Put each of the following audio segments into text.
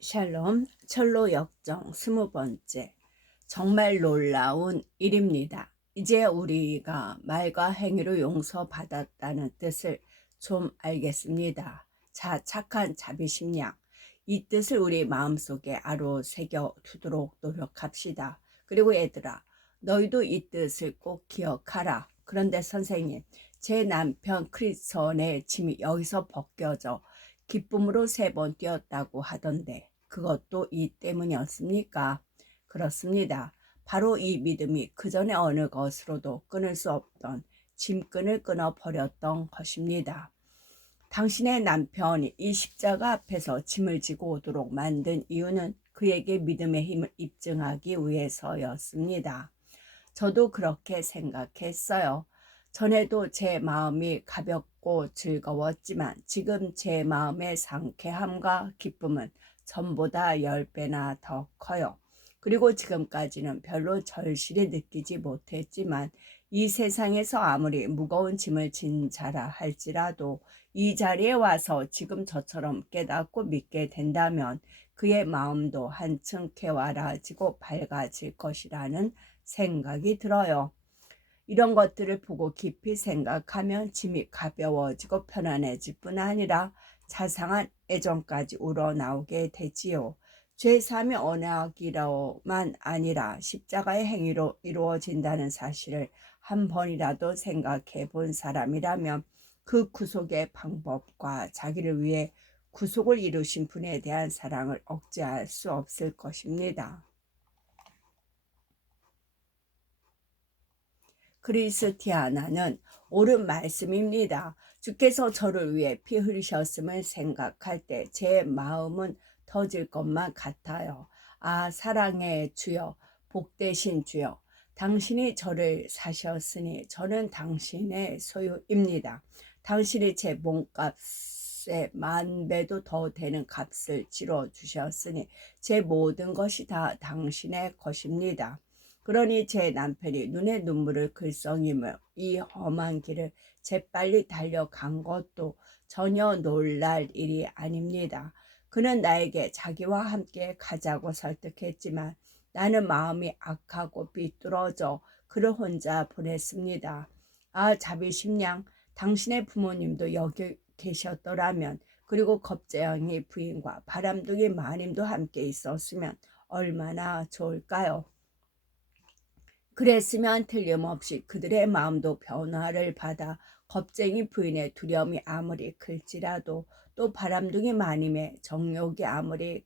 샬롬 철로 역정 20번째. 정말 놀라운 일입니다. 이제 우리가 말과 행위로 용서받았다는 뜻을 좀 알겠습니다. 자, 착한 자비심량, 이 뜻을 우리 마음속에 아로 새겨 두도록 노력합시다. 그리고 얘들아, 너희도 이 뜻을 꼭 기억하라. 그런데 선생님, 제 남편 크리스천의 짐이 여기서 벗겨져 기쁨으로 3번 뛰었다고 하던데 그것도 이 때문이었습니까? 그렇습니다. 바로 이 믿음이 그 전에 어느 것으로도 끊을 수 없던 짐끈을 끊어버렸던 것입니다. 당신의 남편이 이 십자가 앞에서 짐을 지고 오도록 만든 이유는 그에게 믿음의 힘을 입증하기 위해서였습니다. 저도 그렇게 생각했어요. 전에도 제 마음이 가볍고 즐거웠지만 지금 제 마음의 상쾌함과 기쁨은 전보다 10배나 더 커요. 그리고 지금까지는 별로 절실히 느끼지 못했지만 이 세상에서 아무리 무거운 짐을 진 자라 할지라도 이 자리에 와서 지금 저처럼 깨닫고 믿게 된다면 그의 마음도 한층 쾌활해지고 밝아질 것이라는 생각이 들어요. 이런 것들을 보고 깊이 생각하면 짐이 가벼워지고 편안해질 뿐 아니라 자상한 애정까지 우러나오게 되지요. 죄사함이 언약이로만 아니라 십자가의 행위로 이루어진다는 사실을 한 번이라도 생각해 본 사람이라면 그 구속의 방법과 자기를 위해 구속을 이루신 분에 대한 사랑을 억제할 수 없을 것입니다. 크리스티아나는 옳은 말씀입니다. 주께서 저를 위해 피 흘리셨음을 생각할 때 제 마음은 터질 것만 같아요. 아, 사랑의 주여, 복되신 주여, 당신이 저를 사셨으니 저는 당신의 소유입니다. 당신이 제 몸값의 10,000배도 더 되는 값을 치러 주셨으니 제 모든 것이 다 당신의 것입니다. 그러니 제 남편이 눈에 눈물을 글썽이며 이 험한 길을 재빨리 달려간 것도 전혀 놀랄 일이 아닙니다. 그는 나에게 자기와 함께 가자고 설득했지만 나는 마음이 악하고 삐뚤어져 그를 혼자 보냈습니다. 아, 자비심량, 당신의 부모님도 여기 계셨더라면, 그리고 겁재영이 부인과 바람둥이 마님도 함께 있었으면 얼마나 좋을까요? 그랬으면 틀림없이 그들의 마음도 변화를 받아 겁쟁이 부인의 두려움이 아무리 클지라도 또 바람둥이 마님의 정욕이 아무리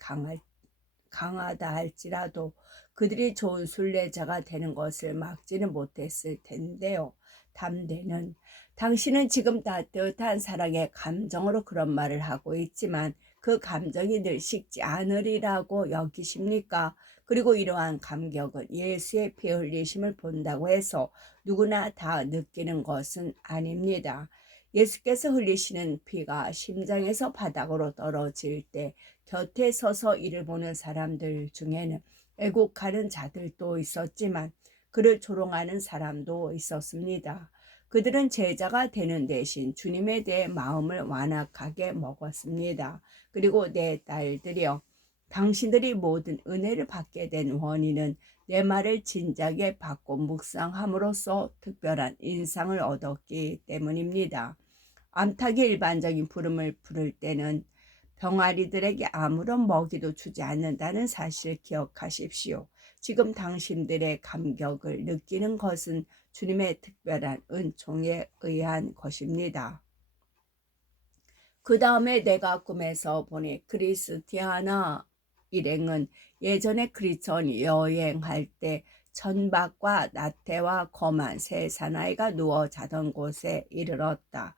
강하다 할지라도 그들이 좋은 순례자가 되는 것을 막지는 못했을 텐데요. 담대는, 당신은 지금 따뜻한 사랑의 감정으로 그런 말을 하고 있지만 그 감정이 늘 식지 않으리라고 여기십니까? 그리고 이러한 감격은 예수의 피 흘리심을 본다고 해서 누구나 다 느끼는 것은 아닙니다. 예수께서 흘리시는 피가 심장에서 바닥으로 떨어질 때 곁에 서서 이를 보는 사람들 중에는 애곡하는 자들도 있었지만 그를 조롱하는 사람도 있었습니다. 그들은 제자가 되는 대신 주님에 대해 마음을 완악하게 먹었습니다. 그리고 내 딸들이여, 당신들이 모든 은혜를 받게 된 원인은 내 말을 진작에 받고 묵상함으로써 특별한 인상을 얻었기 때문입니다. 암탉이 일반적인 부름을 부를 때는 병아리들에게 아무런 먹이도 주지 않는다는 사실을 기억하십시오. 지금 당신들의 감격을 느끼는 것은 주님의 특별한 은총에 의한 것입니다. 그 다음에 내가 꿈에서 보니 크리스티아나 일행은 예전에 크리스천 여행할 때 천박과 나태와 검한 세 사나이가 누워 자던 곳에 이르렀다.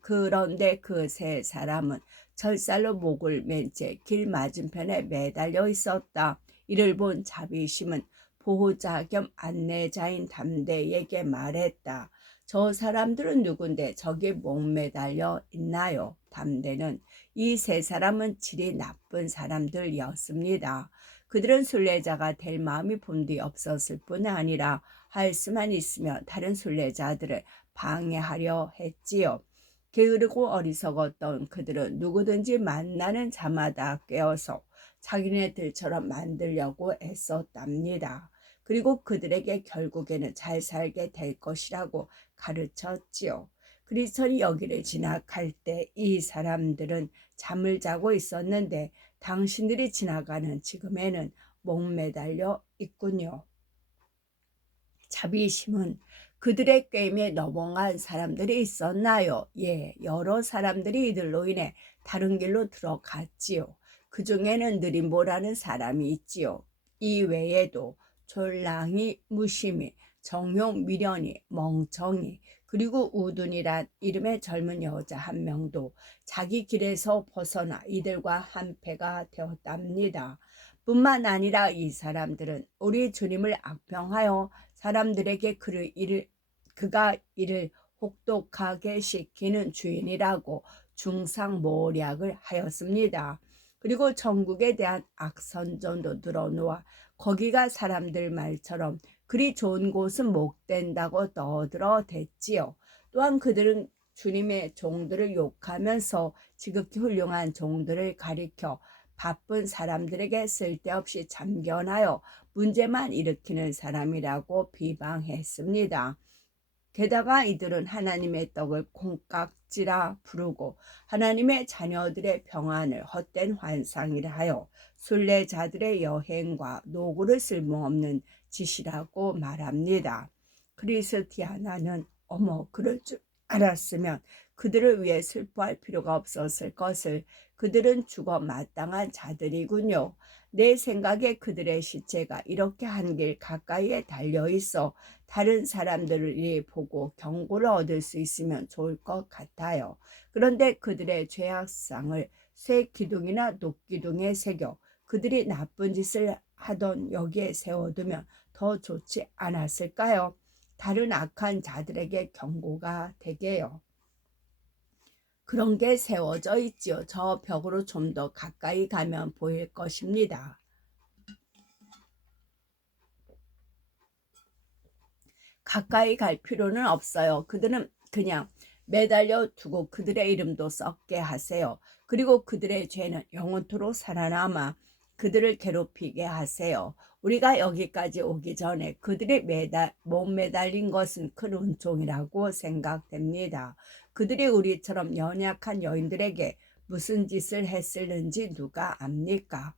그런데 그 세 사람은 철살로 목을 맨 채 길 맞은편에 매달려 있었다. 이를 본 자비심은 보호자 겸 안내자인 담대에게 말했다. 저 사람들은 누군데 저기 목매달려 있나요? 담대는 이 세 사람은 질이 나쁜 사람들이었습니다. 그들은 순례자가 될 마음이 본디 없었을 뿐 아니라 할 수만 있으며 다른 순례자들을 방해하려 했지요. 게으르고 어리석었던 그들은 누구든지 만나는 자마다 깨어서 자기네들처럼 만들려고 애썼답니다. 그리고 그들에게 결국에는 잘 살게 될 것이라고 가르쳤지요. 크리스천이 여기를 지나갈 때 이 사람들은 잠을 자고 있었는데 당신들이 지나가는 지금에는 목매달려 있군요. 자비심은 그들의 게임에 넘어간 사람들이 있었나요? 예, 여러 사람들이 이들로 인해 다른 길로 들어갔지요. 그 중에는 느림보라는 사람이 있지요. 이 외에도 졸랑이, 무심이, 정용, 미련이, 멍청이, 그리고 우둔이란 이름의 젊은 여자 한 명도 자기 길에서 벗어나 이들과 한패가 되었답니다. 뿐만 아니라 이 사람들은 우리 주님을 악평하여 사람들에게 그가 이를 혹독하게 시키는 주인이라고 중상모략을 하였습니다. 그리고 천국에 대한 악선전도 늘어놓아 거기가 사람들 말처럼 그리 좋은 곳은 못 된다고 떠들어댔지요. 또한 그들은 주님의 종들을 욕하면서 지극히 훌륭한 종들을 가리켜 바쁜 사람들에게 쓸데없이 참견하여 문제만 일으키는 사람이라고 비방했습니다. 게다가 이들은 하나님의 떡을 콩깍지라 부르고 하나님의 자녀들의 평안을 헛된 환상이라 하여 순례자들의 여행과 노고를 쓸모없는 짓이라고 말합니다. 크리스티아나는 그럴 줄 알았으면 그들을 위해 슬퍼할 필요가 없었을 것을. 그들은 죽어 마땅한 자들이군요. 내 생각에 그들의 시체가 이렇게 한 길 가까이에 달려 있어 다른 사람들이 보고 경고를 얻을 수 있으면 좋을 것 같아요. 그런데 그들의 죄악상을 쇠 기둥이나 녹기둥에 새겨 그들이 나쁜 짓을 하던 여기에 세워두면 더 좋지 않았을까요? 다른 악한 자들에게 경고가 되게요. 그런 게 세워져 있지요. 저 벽으로 좀 더 가까이 가면 보일 것입니다. 가까이 갈 필요는 없어요. 그들은 그냥 매달려 두고 그들의 이름도 썩게 하세요. 그리고 그들의 죄는 영원토록 살아남아 그들을 괴롭히게 하세요. 우리가 여기까지 오기 전에 그들이 못 매달린 것은 큰 은총이라고 생각됩니다. 그들이 우리처럼 연약한 여인들에게 무슨 짓을 했을는지 누가 압니까?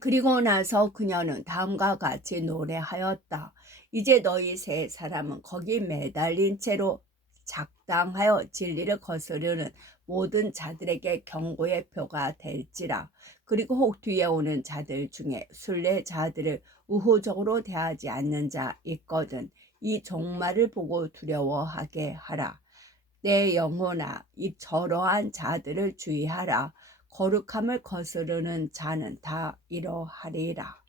그리고 나서 그녀는 다음과 같이 노래하였다. 이제 너희 세 사람은 거기 매달린 채로 작당하여 진리를 거스르는 모든 자들에게 경고의 표가 될지라. 그리고 혹 뒤에 오는 자들 중에 순례자들을 우호적으로 대하지 않는 자 있거든. 이 종말을 보고 두려워하게 하라. 내 영혼아, 이 저러한 자들을 주의하라. 거룩함을 거스르는 자는 다 이러하리라.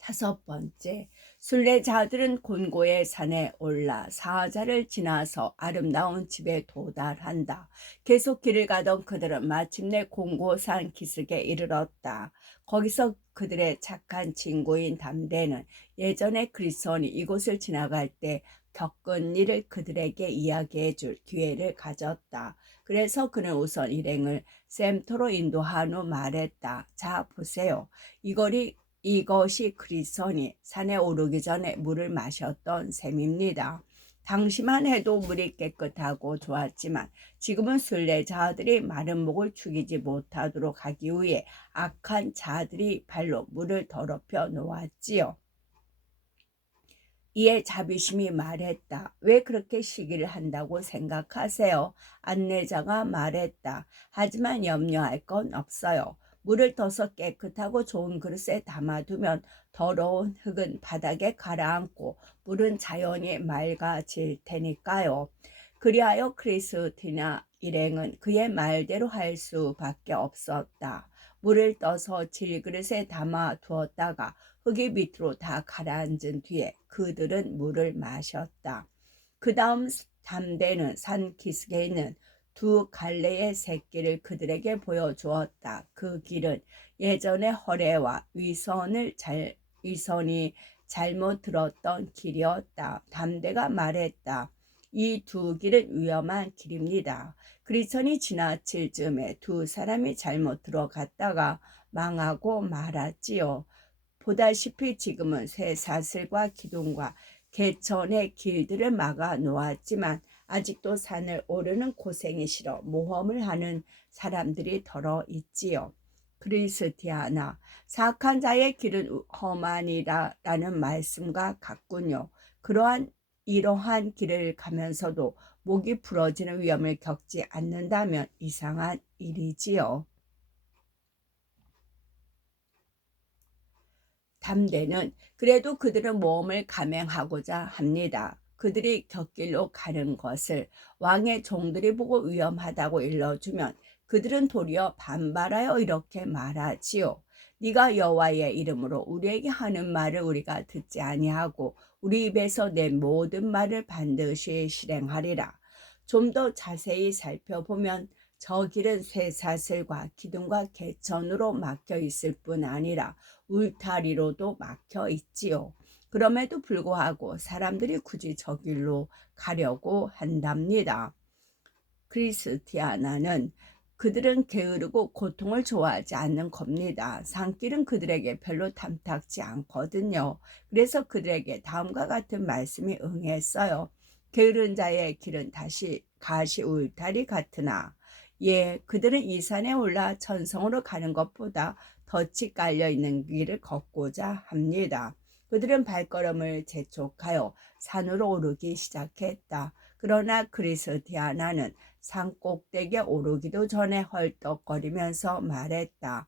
5번째, 순례자들은 곤고의 산에 올라 사자를 지나서 아름다운 집에 도달한다. 계속 길을 가던 그들은 마침내 곤고산 기슭에 이르렀다. 거기서 그들의 착한 친구인 담대는 예전에 그리스도인이 이곳을 지나갈 때 겪은 일을 그들에게 이야기해 줄 기회를 가졌다. 그래서 그는 우선 일행을 샘터로 인도한 후 말했다. 자, 보세요. 이것이 그리스도니 산에 오르기 전에 물을 마셨던 셈입니다. 당시만 해도 물이 깨끗하고 좋았지만 지금은 순례자들이 마른 목을 축이지 못하도록 하기 위해 악한 자들이 발로 물을 더럽혀 놓았지요. 이에 자비심이 말했다. 왜 그렇게 시기를 한다고 생각하세요? 안내자가 말했다. 하지만 염려할 건 없어요. 물을 떠서 깨끗하고 좋은 그릇에 담아두면 더러운 흙은 바닥에 가라앉고 물은 자연히 맑아질 테니까요. 그리하여 크리스티나 일행은 그의 말대로 할 수밖에 없었다. 물을 떠서 질그릇에 담아 두었다가 흙이 밑으로 다 가라앉은 뒤에 그들은 물을 마셨다. 그 다음 담대는 산 기슭에 있는 두 갈래의 새길을 그들에게 보여주었다. 그 길은 예전에 허례와 위선이 잘못 들었던 길이었다. 담대가 말했다. 이 두 길은 위험한 길입니다. 그리천이 지나칠 즈음에 두 사람이 잘못 들어갔다가 망하고 말았지요. 보다시피 지금은 쇠사슬과 기둥과 개천의 길들을 막아 놓았지만 아직도 산을 오르는 고생이 싫어 모험을 하는 사람들이 덜어 있지요. 크리스티아나, 사악한 자의 길은 험하니라라는 말씀과 같군요. 이러한 길을 가면서도 목이 부러지는 위험을 겪지 않는다면 이상한 일이지요. 담대는 그래도 그들은 모험을 감행하고자 합니다. 그들이 곁길로 가는 것을 왕의 종들이 보고 위험하다고 일러주면 그들은 도리어 반발하여 이렇게 말하지요. 네가 여호와의 이름으로 우리에게 하는 말을 우리가 듣지 아니하고 우리 입에서 낸 모든 말을 반드시 실행하리라. 좀 더 자세히 살펴보면 저 길은 쇠사슬과 기둥과 개천으로 막혀 있을 뿐 아니라 울타리로도 막혀 있지요. 그럼에도 불구하고 사람들이 굳이 저 길로 가려고 한답니다. 크리스티아나는 그들은 게으르고 고통을 좋아하지 않는 겁니다. 산길은 그들에게 별로 탐탁지 않거든요. 그래서 그들에게 다음과 같은 말씀이 응했어요. 게으른 자의 길은 다시 가시 울타리 같으나 예, 그들은 이 산에 올라 천성으로 가는 것보다 덫이 깔려 있는 길을 걷고자 합니다. 그들은 발걸음을 재촉하여 산으로 오르기 시작했다. 그러나 크리스티아나는 산 꼭대기에 오르기도 전에 헐떡거리면서 말했다.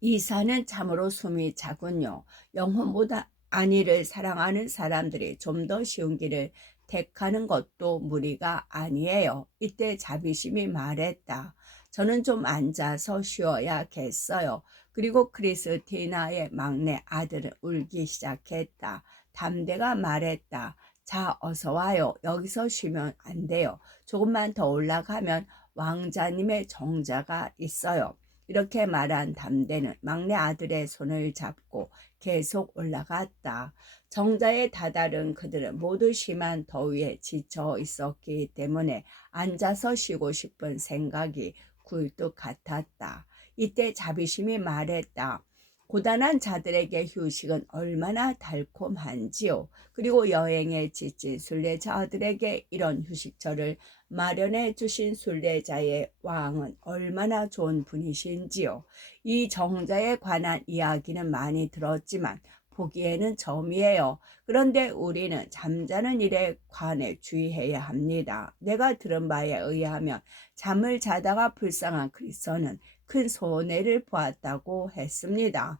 이 산은 참으로 숨이 차군요. 영혼보다 안위를 사랑하는 사람들이 좀 더 쉬운 길을 택하는 것도 무리가 아니에요. 이때 자비심이 말했다. 저는 좀 앉아서 쉬어야겠어요. 그리고 크리스티나의 막내 아들은 울기 시작했다. 담대가 말했다. 자, 어서 와요. 여기서 쉬면 안 돼요. 조금만 더 올라가면 왕자님의 정자가 있어요. 이렇게 말한 담대는 막내 아들의 손을 잡고 계속 올라갔다. 정자에 다다른 그들은 모두 심한 더위에 지쳐 있었기 때문에 앉아서 쉬고 싶은 생각이 굴뚝 같았다. 이때 자비심이 말했다. 고단한 자들에게 휴식은 얼마나 달콤한지요. 그리고 여행에 지친 순례자들에게 이런 휴식처를 마련해 주신 순례자의 왕은 얼마나 좋은 분이신지요. 이 정자에 관한 이야기는 많이 들었지만 보기에는 처음이에요. 그런데 우리는 잠자는 일에 관해 주의해야 합니다. 내가 들은 바에 의하면 잠을 자다가 불쌍한 그리스도는 큰 손해를 보았다고 했습니다.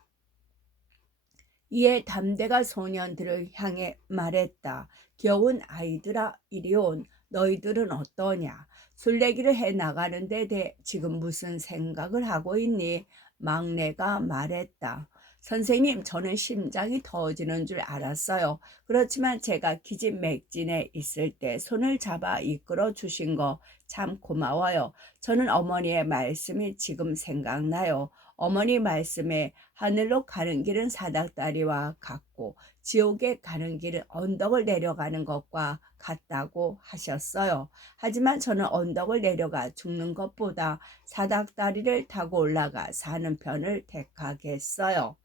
이에 담대가 소년들을 향해 말했다. 귀여운 아이들아, 이리 온. 너희들은 어떠냐? 술래기를 해 나가는데 지금 무슨 생각을 하고 있니? 막내가 말했다. 선생님, 저는 심장이 터지는 줄 알았어요. 그렇지만 제가 기진맥진에 있을 때 손을 잡아 이끌어 주신 거 참 고마워요. 저는 어머니의 말씀이 지금 생각나요. 어머니 말씀에 하늘로 가는 길은 사닥다리와 같고 지옥에 가는 길은 언덕을 내려가는 것과 같다고 하셨어요. 하지만 저는 언덕을 내려가 죽는 것보다 사닥다리를 타고 올라가 사는 편을 택하겠어요.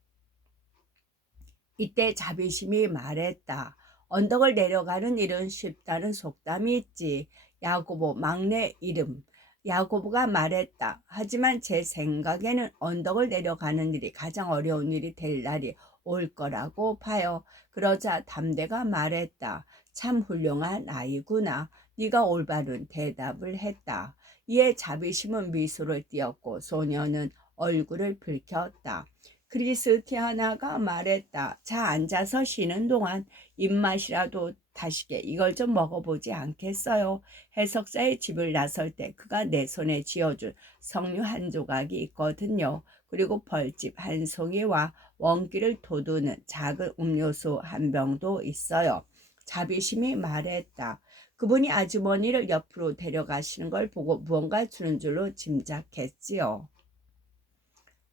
이때 자비심이 말했다. 언덕을 내려가는 일은 쉽다는 속담이 있지. 야고보 막내 이름. 야고보가 말했다. 하지만 제 생각에는 언덕을 내려가는 일이 가장 어려운 일이 될 날이 올 거라고 봐요. 그러자 담대가 말했다. 참 훌륭한 아이구나. 네가 올바른 대답을 했다. 이에 자비심은 미소를 띄었고 소녀는 얼굴을 붉혔다. 크리스티아나가 말했다. 자, 앉아서 쉬는 동안 입맛이라도 다시게 이걸 좀 먹어보지 않겠어요? 해석자의 집을 나설 때 그가 내 손에 쥐어준 석류 한 조각이 있거든요. 그리고 벌집 한 송이와 원기를 돋우는 작은 음료수 한 병도 있어요. 자비심이 말했다. 그분이 아주머니를 옆으로 데려가시는 걸 보고 무언가 주는 줄로 짐작했지요.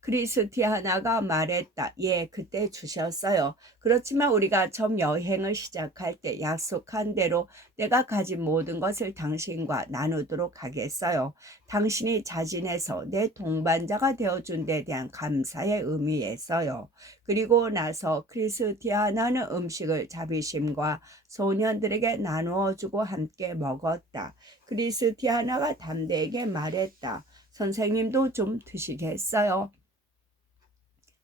크리스티아나가 말했다. 예, 그때 주셨어요. 그렇지만 우리가 처음 여행을 시작할 때 약속한 대로 내가 가진 모든 것을 당신과 나누도록 하겠어요. 당신이 자진해서 내 동반자가 되어준 데 대한 감사의 의미에서요. 그리고 나서 크리스티아나는 음식을 자비심과 소년들에게 나누어 주고 함께 먹었다. 크리스티아나가 담대에게 말했다. 선생님도 좀 드시겠어요?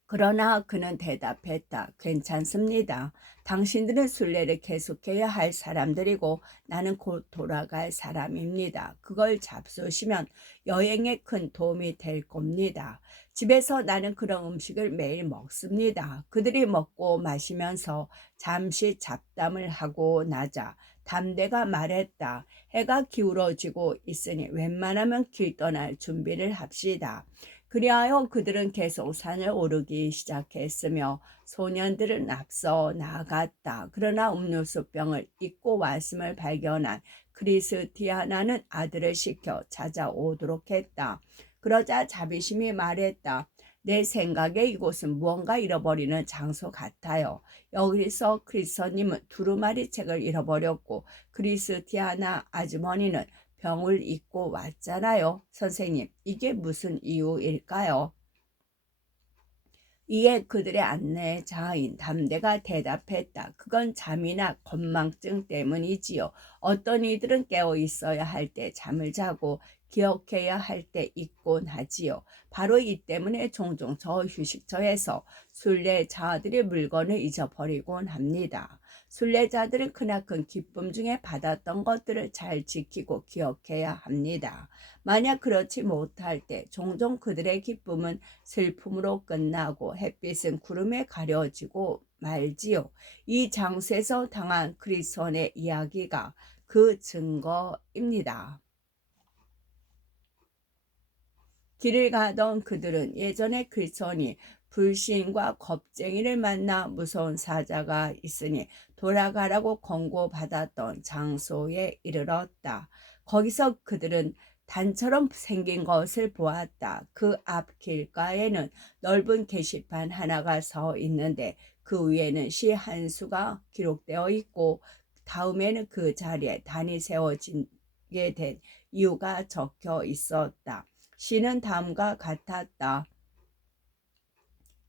그러나 그는 대답했다. 괜찮습니다. 당신들은 순례를 계속해야 할 사람들이고 나는 곧 돌아갈 사람입니다. 그걸 잡수시면 여행에 큰 도움이 될 겁니다. 집에서 나는 그런 음식을 매일 먹습니다. 그들이 먹고 마시면서 잠시 잡담을 하고 나자 담대가 말했다. 해가 기울어지고 있으니 웬만하면 길 떠날 준비를 합시다. 그리하여 그들은 계속 산을 오르기 시작했으며 소년들은 앞서 나아갔다. 그러나 음료수병을 잊고 왔음을 발견한 크리스티아나는 아들을 시켜 찾아오도록 했다. 그러자 자비심이 말했다. 내 생각에 이곳은 무언가 잃어버리는 장소 같아요. 여기서 크리스님은 두루마리 책을 잃어버렸고 크리스티아나 아주머니는 병을 잊고 왔잖아요. 선생님, 이게 무슨 이유일까요? 이에 그들의 안내자인 담대가 대답했다. 그건 잠이나 건망증 때문이지요. 어떤 이들은 깨어 있어야 할 때 잠을 자고 기억해야 할 때 잊곤 하지요. 바로 이 때문에 종종 저 휴식처에서 순례자들이 물건을 잊어버리곤 합니다. 순례자들은 크나큰 기쁨 중에 받았던 것들을 잘 지키고 기억해야 합니다. 만약 그렇지 못할 때 종종 그들의 기쁨은 슬픔으로 끝나고 햇빛은 구름에 가려지고 말지요. 이 장소에서 당한 그리스도의 이야기가 그 증거입니다. 길을 가던 그들은 예전에 그리스도니 불신과 겁쟁이를 만나 무서운 사자가 있으니 돌아가라고 권고받았던 장소에 이르렀다. 거기서 그들은 단처럼 생긴 것을 보았다. 그 앞 길가에는 넓은 게시판 하나가 서 있는데 그 위에는 시 한 수가 기록되어 있고 다음에는 그 자리에 단이 세워지게 된 이유가 적혀 있었다. 시는 다음과 같았다.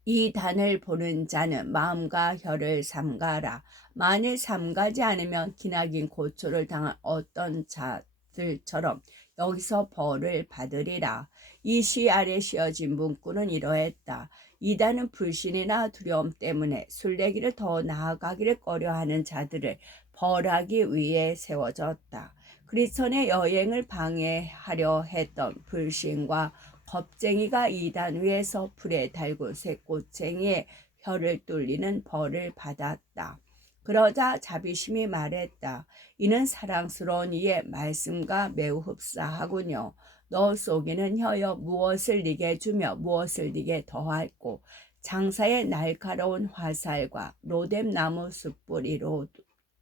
이 단을 보는 자는 마음과 혀를 삼가라. 만일 삼가지 않으면 기나긴 고초를 당한 어떤 자들처럼 여기서 벌을 받으리라. 이 시 아래 씌어진 문구는 이러했다. 이 단은 불신이나 두려움 때문에 순례길을 더 나아가기를 꺼려하는 자들을 벌하기 위해 세워졌다. 그리스도의 여행을 방해하려 했던 불신과 겁쟁이가 이단 위에서 불에 달군 쇠꼬챙이에 혀를 뚫리는 벌을 받았다. 그러자 자비심이 말했다. 이는 사랑스러운 이의 말씀과 매우 흡사하군요. 너 속에는 혀여 무엇을 네게 주며 무엇을 네게 더할꼬 장사의 날카로운 화살과 로뎀 나무 숯불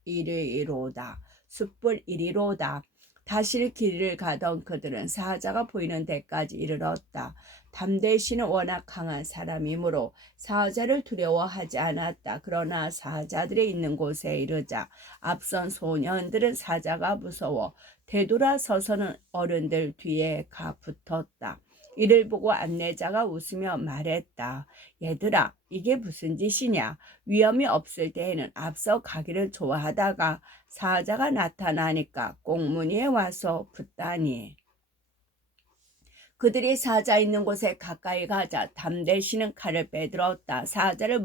이리로다. 숯불 이리로다. 다시 길을 가던 그들은 사자가 보이는 데까지 이르렀다. 담대 씨는 워낙 강한 사람이므로 사자를 두려워하지 않았다. 그러나 사자들이 있는 곳에 이르자 앞선 소년들은 사자가 무서워 되돌아서서는 어른들 뒤에 가 붙었다. 이를 보고 안내자가 웃으며 말했다. 얘들아, 이게 무슨 짓이냐? 위험이 없을 때에는 앞서 가기를 좋아하다가 사자가 나타나니까 꽁무니에 와서 붙다니. 그들이 사자 있는 곳에 가까이 가자 담대 씨는 칼을 빼들었다. 사자를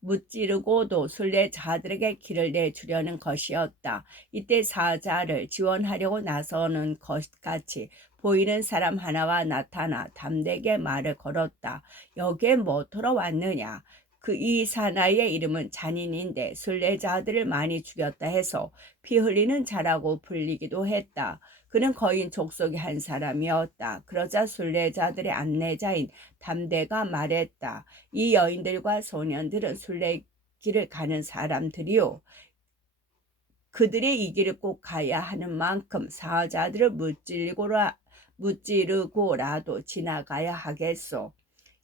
무찌르고도 순례자들에게 길을 내주려는 것이었다. 이때 사자를 지원하려고 나서는 것 같이 보이는 사람 하나가 나타나 담대에게 말을 걸었다. 여기에 뭐하러 왔느냐? 이 사나이의 이름은 잔인인데 순례자들을 많이 죽였다 해서 피 흘리는 자라고 불리기도 했다. 그는 거인 족속의 한 사람이었다. 그러자 순례자들의 안내자인 담대가 말했다. 이 여인들과 소년들은 순례길을 가는 사람들이요. 그들이 이 길을 꼭 가야 하는 만큼 사자들을 무찌르고라도 지나가야 하겠소.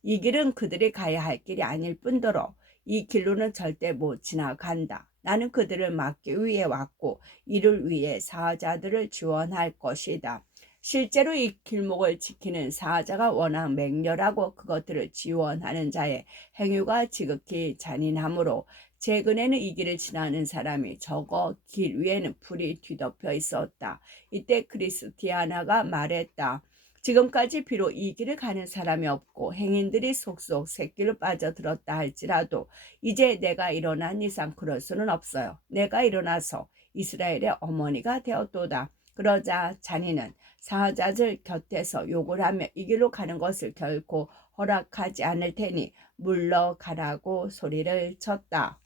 이 길은 그들이 가야 할 길이 아닐 뿐더러 이 길로는 절대 못 지나간다. 나는 그들을 막기 위해 왔고 이를 위해 사자들을 지원할 것이다. 실제로 이 길목을 지키는 사자가 워낙 맹렬하고 그것들을 지원하는 자의 행위가 지극히 잔인하므로 최근에는 이 길을 지나는 사람이 적어 길 위에는 불이 뒤덮여 있었다. 이때 크리스티아나가 말했다. 지금까지 비록 이 길을 가는 사람이 없고 행인들이 속속 샛길로 빠져들었다 할지라도 이제 내가 일어난 이상 그럴 수는 없어요. 내가 일어나서 이스라엘의 어머니가 되었도다. 그러자 자니는 사자들 곁에서 욕을 하며 이 길로 가는 것을 결코 허락하지 않을 테니 물러가라고 소리를 쳤다.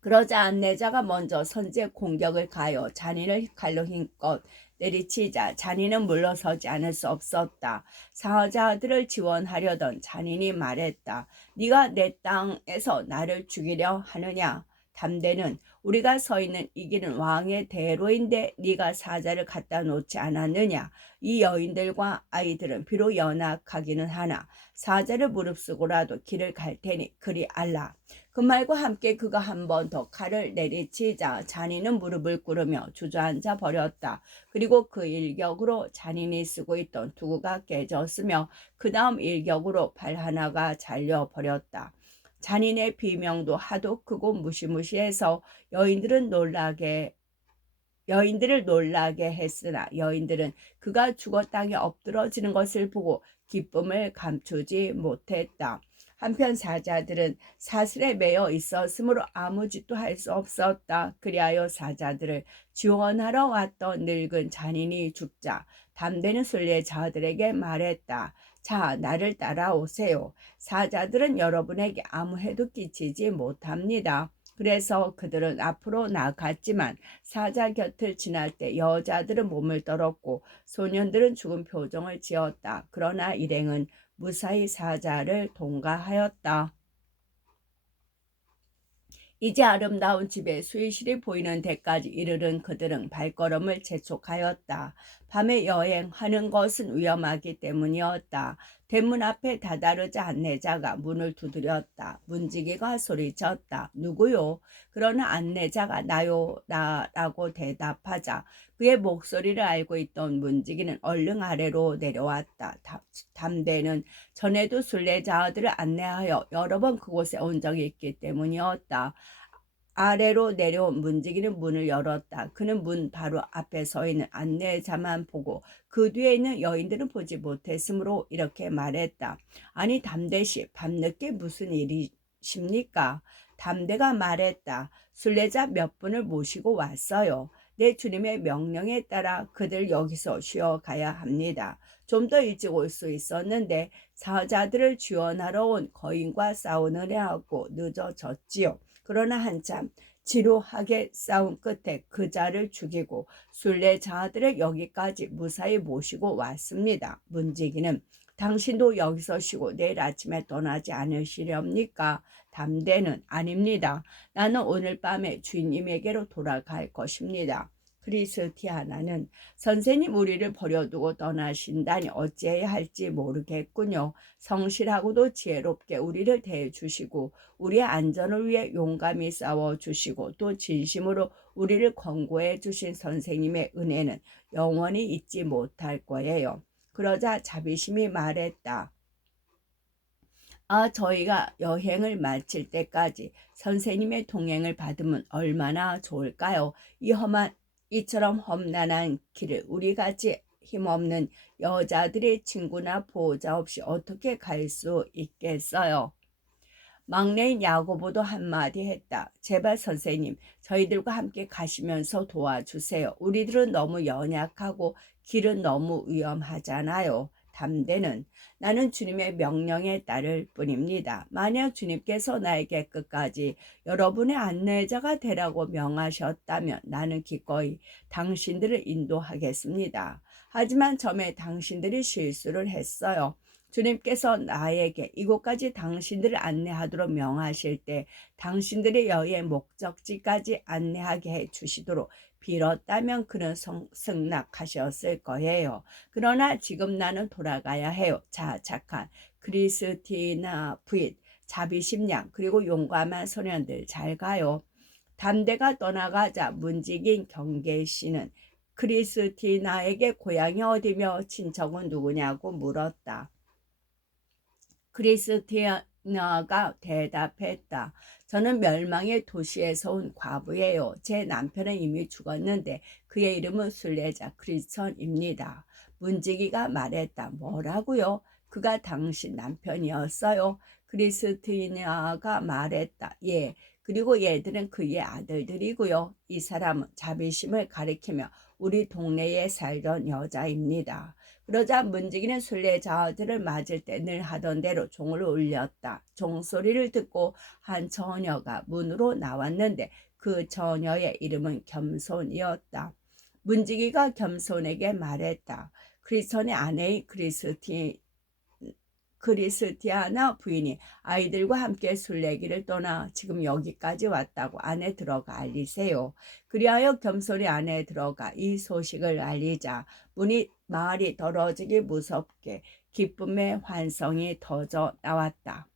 그러자 안내자가 먼저 선제 공격을 가하여 잔인을 칼로 힘껏 내리치자 잔인은 물러서지 않을 수 없었다. 사자들을 지원하려던 잔인이 말했다. 네가 내 땅에서 나를 죽이려 하느냐? 담대는 우리가 서 있는 이 길은 왕의 대로인데 네가 사자를 갖다 놓지 않았느냐? 이 여인들과 아이들은 비록 연약하기는 하나 사자를 무릅쓰고라도 길을 갈 테니 그리 알라. 그 말과 함께 그가 한 번 더 칼을 내리치자 잔인은 무릎을 꿇으며 주저앉아 버렸다. 그리고 그 일격으로 잔인이 쓰고 있던 두구가 깨졌으며 그 다음 일격으로 발 하나가 잘려 버렸다. 잔인의 비명도 하도 크고 무시무시해서 여인들을 놀라게 했으나 여인들은 그가 죽어 땅에 엎드러지는 것을 보고 기쁨을 감추지 못했다. 한편 사자들은 사슬에 매여 있었으므로 아무 짓도 할 수 없었다. 그리하여 사자들을 지원하러 왔던 늙은 잔인이 죽자 담대는 순례자들에게 말했다. 자, 나를 따라오세요. 사자들은 여러분에게 아무 해도 끼치지 못합니다. 그래서 그들은 앞으로 나갔지만 사자 곁을 지날 때 여자들은 몸을 떨었고 소년들은 죽은 표정을 지었다. 그러나 일행은 무사히 사자를 통과하였다. 이제 아름다운 집에 수의실이 보이는 데까지 이르른 그들은 발걸음을 재촉하였다. 밤에 여행하는 것은 위험하기 때문이었다. 대문 앞에 다다르자 안내자가 문을 두드렸다. 문지기가 소리쳤다. 누구요? 그러나 안내자가 나요 라고 대답하자 그의 목소리를 알고 있던 문지기는 얼른 아래로 내려왔다. 담대는 전에도 순례자들을 안내하여 여러 번 그곳에 온 적이 있기 때문이었다. 아래로 내려온 문지기는 문을 열었다. 그는 문 바로 앞에 서 있는 안내자만 보고 그 뒤에 있는 여인들은 보지 못했으므로 이렇게 말했다. 아니 담대씨, 밤늦게 무슨 일이십니까? 담대가 말했다. 순례자 몇 분을 모시고 왔어요. 내 주님의 명령에 따라 그들 여기서 쉬어가야 합니다. 좀 더 일찍 올 수 있었는데 사자들을 지원하러 온 거인과 싸우느라 하고 늦어졌지요. 그러나 한참 지루하게 싸운 끝에 그자를 죽이고 순례자들을 여기까지 무사히 모시고 왔습니다. 문지기는 당신도 여기서 쉬고 내일 아침에 떠나지 않으시렵니까? 담대는 아닙니다. 나는 오늘 밤에 주인님에게로 돌아갈 것입니다. 크리스티아나는 선생님 우리를 버려두고 떠나신다니 어찌해야 할지 모르겠군요. 성실하고도 지혜롭게 우리를 대해주시고 우리의 안전을 위해 용감히 싸워주시고 또 진심으로 우리를 권고해 주신 선생님의 은혜는 영원히 잊지 못할 거예요. 그러자 자비심이 말했다. 저희가 여행을 마칠 때까지 선생님의 동행을 받으면 얼마나 좋을까요? 이처럼 험난한 길을 우리같이 힘없는 여자들의 친구나 보호자 없이 어떻게 갈 수 있겠어요? 막내인 야고보도 한마디 했다. 제발 선생님, 저희들과 함께 가시면서 도와주세요. 우리들은 너무 연약하고 길은 너무 위험하잖아요. 담대는 나는 주님의 명령에 따를 뿐입니다. 만약 주님께서 나에게 끝까지 여러분의 안내자가 되라고 명하셨다면 나는 기꺼이 당신들을 인도하겠습니다. 하지만 전에 당신들이 실수를 했어요. 주님께서 나에게 이곳까지 당신들을 안내하도록 명하실 때 당신들의 여의 목적지까지 안내하게 해 주시도록 빌었다면 그는 승낙하셨을 거예요. 그러나 지금 나는 돌아가야 해요. 자, 착한 크리스티나 부인, 자비심 양, 그리고 용감한 소년들 잘 가요. 담대가 떠나가자 문지긴 경계씨는 크리스티나에게 고향이 어디며 친척은 누구냐고 물었다. 크리스티나가 대답했다. 저는 멸망의 도시에서 온 과부예요. 제 남편은 이미 죽었는데 그의 이름은 순례자 크리스천입니다. 문지기가 말했다. 뭐라고요? 그가 당신 남편이었어요? 크리스티나가 말했다. 예. 그리고 얘들은 그의 아들들이고요. 이 사람은 자비심을 가리키며 우리 동네에 살던 여자입니다. 그러자 문지기는 순례자들을 맞을 때 늘 하던 대로 종을 울렸다. 종소리를 듣고 한 처녀가 문으로 나왔는데 그 처녀의 이름은 겸손이었다. 문지기가 겸손에게 말했다. 크리스천의 아내인 크리스티아나 부인이 아이들과 함께 순례길을 떠나 지금 여기까지 왔다고 안에 들어가 알리세요. 그리하여 겸손히 안에 들어가 이 소식을 알리자 마을이 더러지기 무섭게 기쁨의 환성이 터져 나왔다.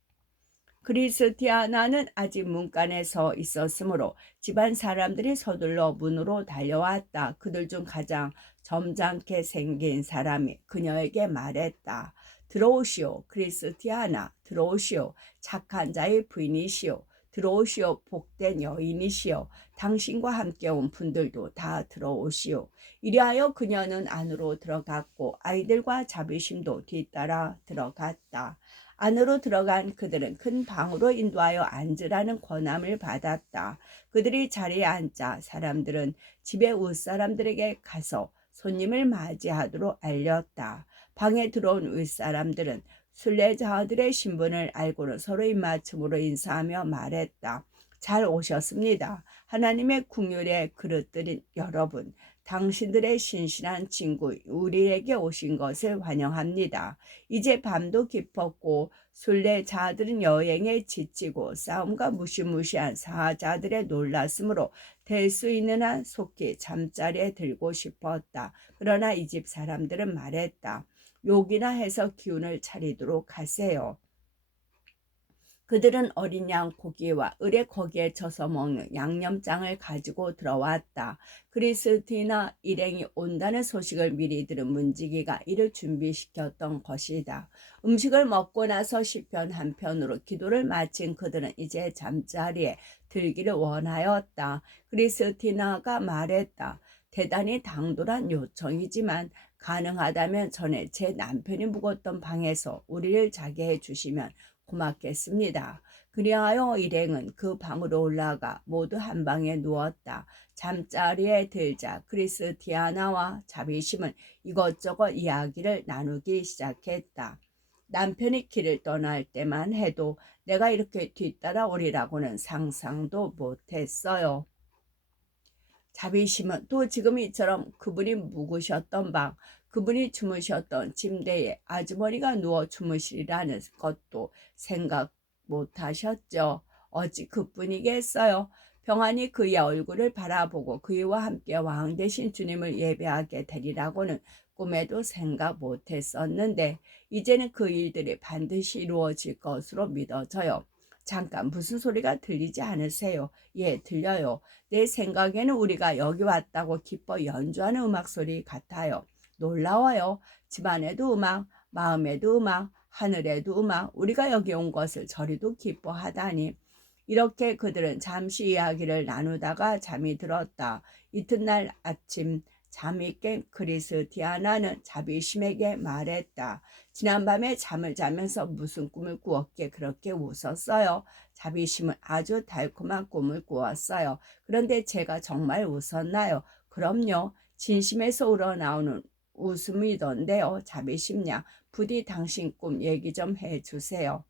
크리스티아나는 아직 문간에 서 있었으므로 집안 사람들이 서둘러 문으로 달려왔다. 그들 중 가장 점잖게 생긴 사람이 그녀에게 말했다. 들어오시오, 크리스티아나, 들어오시오. 착한 자의 부인이시오. 들어오시오, 복된 여인이시오. 당신과 함께 온 분들도 다 들어오시오. 이리하여 그녀는 안으로 들어갔고 아이들과 자비심도 뒤따라 들어갔다. 안으로 들어간 그들은 큰 방으로 인도하여 앉으라는 권함을 받았다. 그들이 자리에 앉자 사람들은 집의 윗사람들에게 가서 손님을 맞이하도록 알렸다. 방에 들어온 윗사람들은 순례자들의 신분을 알고는 서로 입맞춤으로 인사하며 말했다. 잘 오셨습니다. 하나님의 긍휼의 그릇들인 여러분, 당신들의 신실한 친구 우리에게 오신 것을 환영합니다. 이제 밤도 깊었고 순례자들은 여행에 지치고 싸움과 무시무시한 사자들의 놀랐으므로 될 수 있는 한 속히 잠자리에 들고 싶었다. 그러나 이 집 사람들은 말했다. 욕이나 해서 기운을 차리도록 하세요. 그들은 어린 양 고기와 을의 거기에 쳐서 먹는 양념장을 가지고 들어왔다. 크리스티나 일행이 온다는 소식을 미리 들은 문지기가 이를 준비시켰던 것이다. 음식을 먹고 나서 시편 한 편으로 기도를 마친 그들은 이제 잠자리에 들기를 원하였다. 크리스티나가 말했다. 대단히 당돌한 요청이지만 가능하다면 전에 제 남편이 묵었던 방에서 우리를 자게 해주시면 고맙겠습니다. 그리하여 일행은 그 방으로 올라가 모두 한 방에 누웠다. 잠자리에 들자 크리스티아나와 자비심은 이것저것 이야기를 나누기 시작했다. 남편이 길을 떠날 때만 해도 내가 이렇게 뒤따라오리라고는 상상도 못했어요. 자비심은 또 지금 이처럼 그분이 묵으셨던 방, 그분이 주무셨던 침대에 아주머니가 누워 주무시리라는 것도 생각 못하셨죠. 어찌 그뿐이겠어요. 평안히 그의 얼굴을 바라보고 그이와 함께 왕 되신 주님을 예배하게 되리라고는 꿈에도 생각 못했었는데 이제는 그 일들이 반드시 이루어질 것으로 믿어져요. 잠깐 무슨 소리가 들리지 않으세요? 예, 들려요. 내 생각에는 우리가 여기 왔다고 기뻐 연주하는 음악 소리 같아요. 놀라워요. 집안에도 음악, 마음에도 음악, 하늘에도 음악, 우리가 여기 온 것을 저리도 기뻐하다니. 이렇게 그들은 잠시 이야기를 나누다가 잠이 들었다. 이튿날 아침 잠이 깬 크리스티아나는 자비심에게 말했다. 지난밤에 잠을 자면서 무슨 꿈을 꾸었기에 그렇게 웃었어요. 자비심은 아주 달콤한 꿈을 꾸었어요. 그런데 제가 정말 웃었나요? 그럼요. 진심에서 우러나오는 웃음이던데요. 자비심 양, 부디 당신 꿈 얘기 좀 해주세요.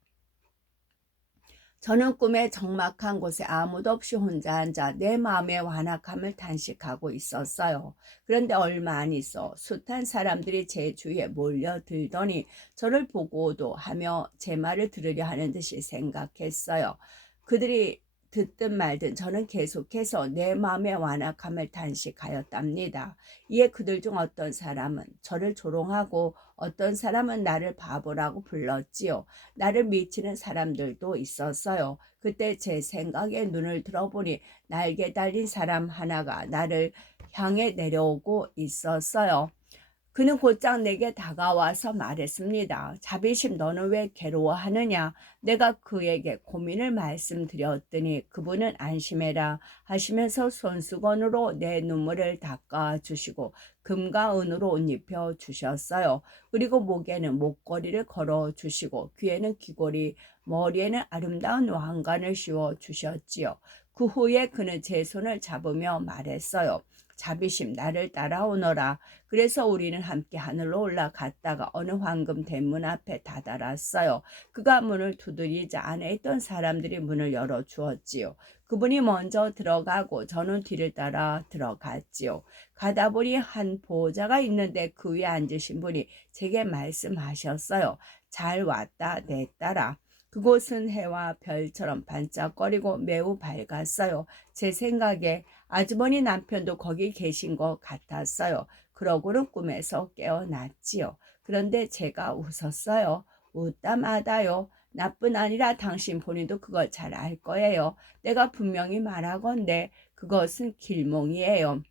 저는 꿈에 적막한 곳에 아무도 없이 혼자 앉아 내 마음의 완악함을 탄식하고 있었어요. 그런데 얼마 안 있어 숱한 사람들이 제 주위에 몰려들더니 저를 보고도 하며 제 말을 들으려 하는 듯이 생각했어요. 그들이 듣든 말든 저는 계속해서 내 마음의 완악함을 탄식하였답니다. 이에 그들 중 어떤 사람은 저를 조롱하고 어떤 사람은 나를 바보라고 불렀지요. 나를 미치는 사람들도 있었어요. 그때 제 생각에 눈을 들어보니 날개 달린 사람 하나가 나를 향해 내려오고 있었어요. 그는 곧장 내게 다가와서 말했습니다. 자비심, 너는 왜 괴로워하느냐? 내가 그에게 고민을 말씀드렸더니 그분은 안심해라 하시면서 손수건으로 내 눈물을 닦아주시고 금과 은으로 옷 입혀 주셨어요. 그리고 목에는 목걸이를 걸어주시고 귀에는 귀걸이, 머리에는 아름다운 왕관을 씌워 주셨지요. 그 후에 그는 제 손을 잡으며 말했어요. 자비심, 나를 따라오너라. 그래서 우리는 함께 하늘로 올라갔다가 어느 황금 대문 앞에 다다랐어요. 그가 문을 두드리자 안에 있던 사람들이 문을 열어주었지요. 그분이 먼저 들어가고 저는 뒤를 따라 들어갔지요. 가다 보니 한 보호자가 있는데 그 위에 앉으신 분이 제게 말씀하셨어요. 잘 왔다 내 딸아. 그곳은 해와 별처럼 반짝거리고 매우 밝았어요. 제 생각에 아주머니 남편도 거기 계신 것 같았어요. 그러고는 꿈에서 깨어났지요. 그런데 제가 웃었어요. 웃다 마다요. 나뿐 아니라 당신 본인도 그걸 잘 알 거예요. 내가 분명히 말하건대 그것은 길몽이에요.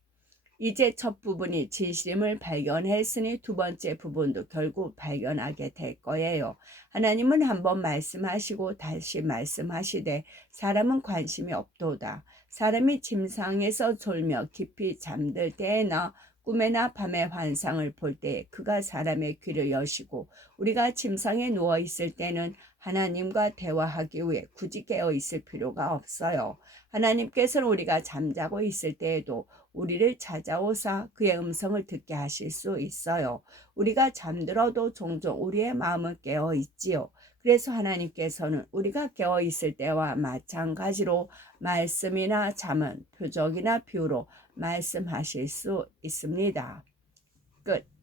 이제 첫 부분이 진실임을 발견했으니 두 번째 부분도 결국 발견하게 될 거예요. 하나님은 한번 말씀하시고 다시 말씀하시되 사람은 관심이 없도다. 사람이 침상에서 졸며 깊이 잠들 때에나 꿈에나 밤의 환상을 볼 때에 그가 사람의 귀를 여시고 우리가 침상에 누워 있을 때는 하나님과 대화하기 위해 굳이 깨어 있을 필요가 없어요. 하나님께서는 우리가 잠자고 있을 때에도 우리를 찾아오사 그의 음성을 듣게 하실 수 있어요. 우리가 잠들어도 종종 우리의 마음은 깨어 있지요. 그래서 하나님께서는 우리가 깨어 있을 때와 마찬가지로 말씀이나 잠은 표적이나 비유로 말씀하실 수 있습니다. 끝.